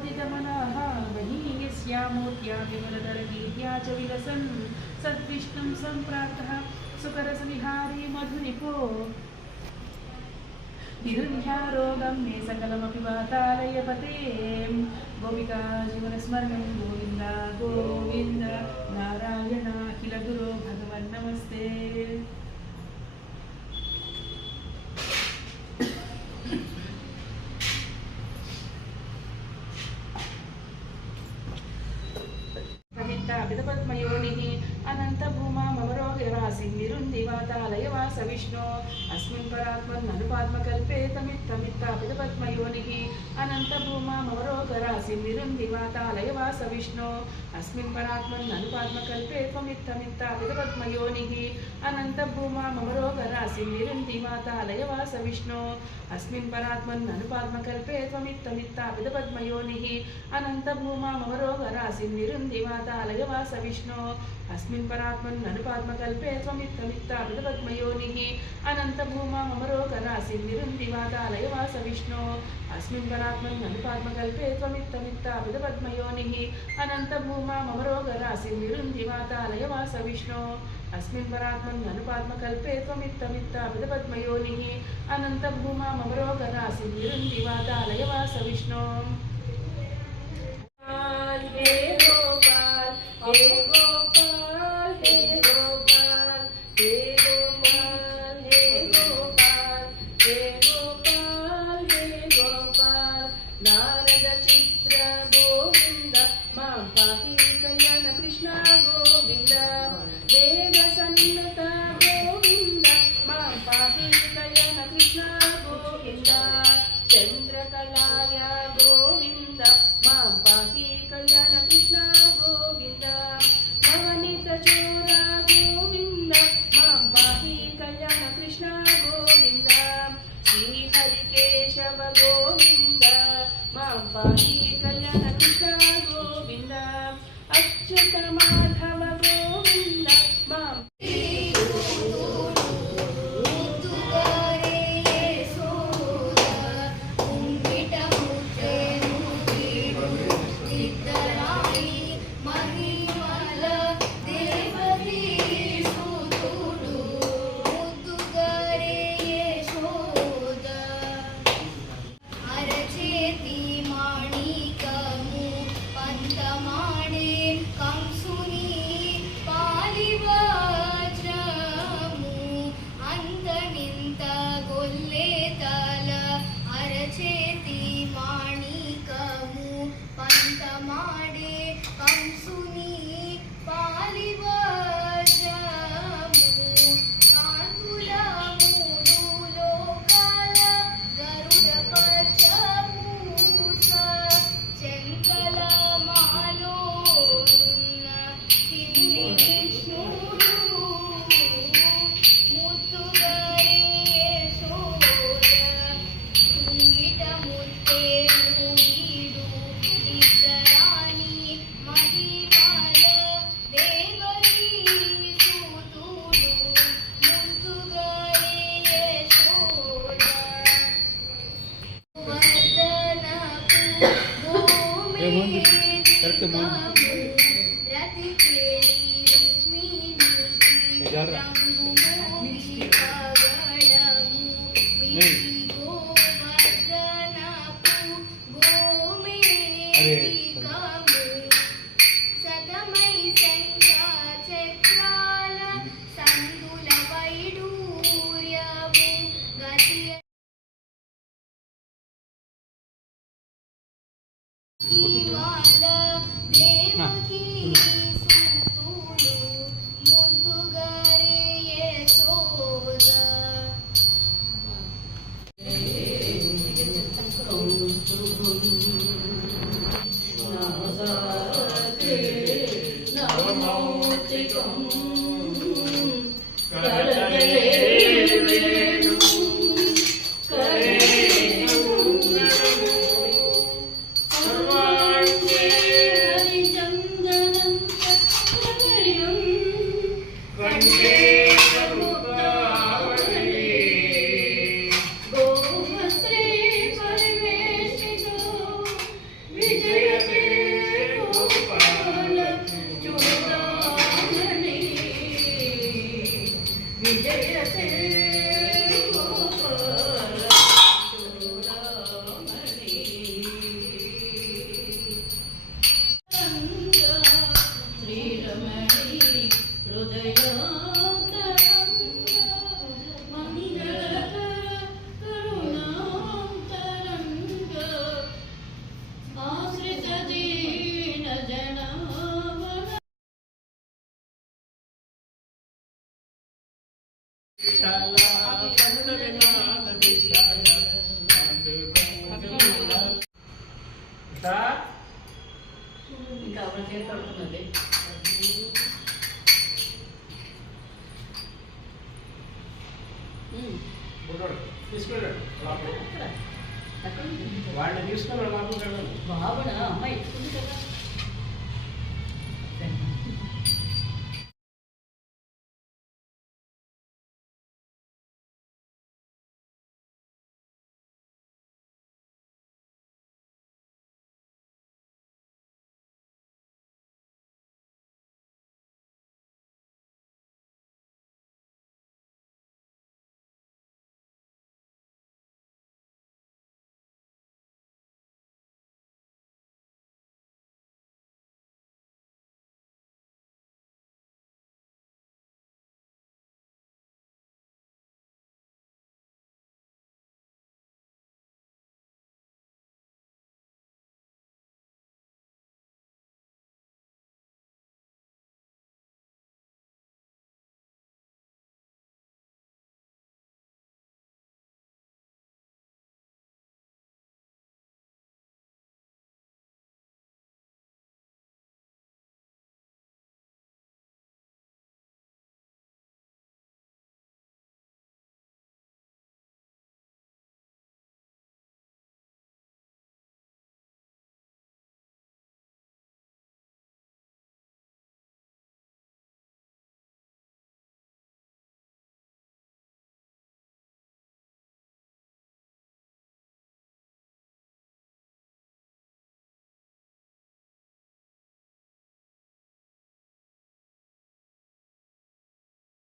मुदितमनः बहिर्यस्यामूर्त्या विमलदलगीर्या च विलसन् सद्विष्णुं सम्प्राप्तः सुकरसविहारी मधुनिपो विरुध्यारोगं मे सकलमपि वातालयपते गोपिका जीवनस्मरणं गोविन्द गोविन्द नारायण अखिलगुरो भगवन्नमस्ते। पद्मयोनिः अनन्तभूमामवरोगिरासिं निरुन्दिवातालयवास विष्णो अस्मिन् परात्मन्ननुपात्मकल्पे तमित्तापितपद्मयोनिः अनन्तभूमामवरोगरासिं निरुन्दिवातालयवास विष्णो अस्मिन् परात्मन्ननुपात्मकल्पे त्वमित्तापितपद्मयोनिः अनन्तभूमामवरोगरासिं निरुन्दिवातालयवास विष्णो अस्मिन् परात्मन्ननुपात्मकल्पे त्वमित्तापितपद्मयोनिः अनन्तभूमामवरोगरासिं निरुन्दिवातालयवास विष्णो अस्मिन् परात्मन्ननुपात्मकल्पे त्वमित्तापितपद्मयोनिः अनन्तभूमामवरोगरासिं निरुन्दिवातालयवास विष्णो अस्मिन् परात्मन्ननुपात्मकल्पे त्वमित्तापितपद्मयोनिः अनन्तभूमामवरोगरासिं निरुन्दिवातालयवास विष्णो अस्मिन् परात्मन्ननुपात्मकल्पे त्वमित्तापितपद्मयोनिः अनन्तभूमामवरोगरासिं निरुन्दिवातालयवास विष्णो। हे गोपाल हे गोपाल हे गोपाल हे गोपाल हे गोपाल हे गोपाल हे गोपाल नारद चित्र गोविंद मां पाहि कल्याण कृष्ण गोविंद वेद सन्नत गोविंद मां पाहि कल्याण कृष्ण गोविंद चंद्रकलाय गोविंद मां पाहि कल्याण कृष्ण गोविंद नवनीत चोरा गोविंद मां पाहि कल्याण कृष्ण गोविंद श्री हरिकेशव गोविंद मां पाहि कल्याण कृष्ण गोविंद अच्युत माधव गोविंद मां ఇంకా అవన్నీ చేసి పడుతున్నది. వాడిని తీసుకుని బాబునా అమ్మాయి ఎత్తుకుంది కదా.